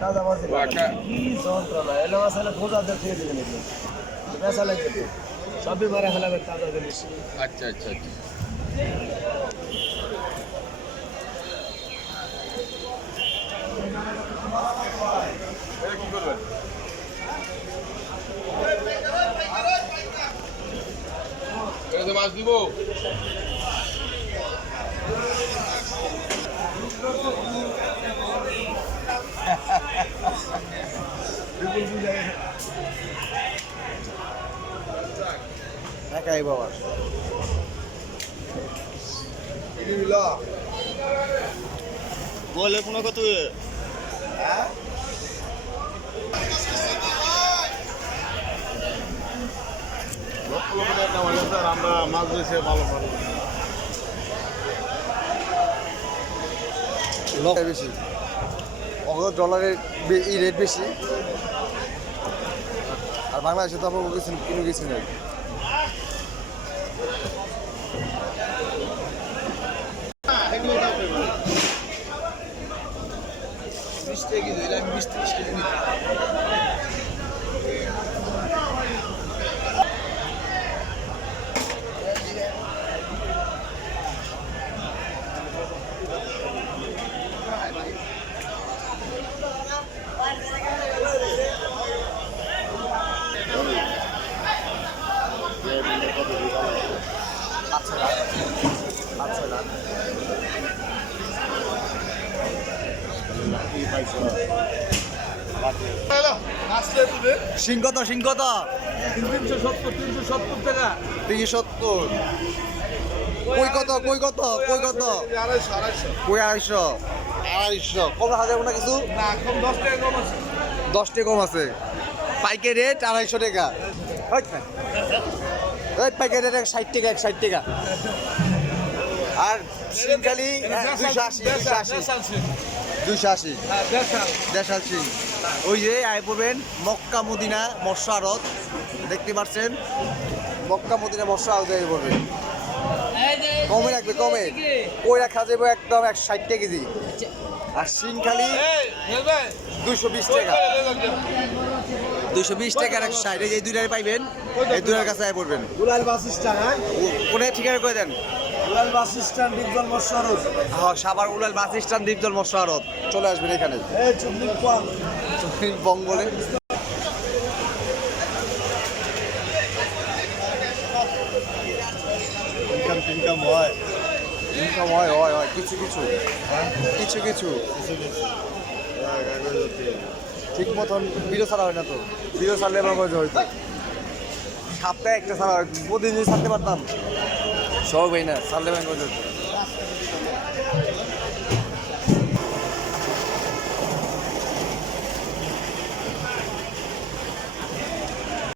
তাজা মাছ কি যন্ত্রণা এলে মাছ হলে খোঁজা দিয়ে খেয়ে দিবেন এগুলো বেচা লাগবে তো সবই মারা ফেলাবে তাজা জিনিস আচ্ছা আচ্ছা আচ্ছা কি করবেন মাছ দিব একাই বাবা বলে কোনো কত আমরা মাছ ধরেছি ভালো ভালো বেশি ডলারের রেট বেশি আর বাংলাদেশে তো আমরা কিনে গেছি না সিংকত সিংকত 370 টাকা 370 কই কত কই কত কই কত 250 250 কম হাজার না কিছু না কম 10 টাকা কম আছে 10 টাকা কম আছে পাইকারি রেট 250 টাকা ওই পাইকারি রেট 60 টাকা 60 টাকা আর সিংখালি 280 দেশাল সিং ওই যে আয় পড়বেন মক্কা মদিনা মৎস্য আড়ত দেখতে পাচ্ছেন মক্কা মদিনা মৎস্য আড়ত আয় পড়বেন কমে রাখবে কমে কই রাখা যাবে একদম 160 টাকা কেজি আর সিংখালি 220 টাকা 220 টাকার 160 এই দুইটারে পাইবেন এই দুইটার কাছে আয় পড়বেন দুলাল বাস স্ট্যান্ড কোনে ঠিকানা করে দেন দুলাল বাস স্ট্যান্ড ডিপজল মৎস্য আড়ত হ্যাঁ সাভার উলাল বাস স্ট্যান্ড দ্বীপজল মৎস্য আড়ত চলে আসবেন এখানে এই চুবলিক পাল বঙ্গলে ইনকাম হয় ইনকাম হয় কিছু কিছু কিছু ঠিক মতন ভিডিও ছাড়া হয় না তো ভিডিও ছাড়লে আমার মজা হইতো সপ্তাহে একটা ছাড়া প্রতিদিন ছাড়তে পারতাম সব হয় না ছাড়লে মজা হতো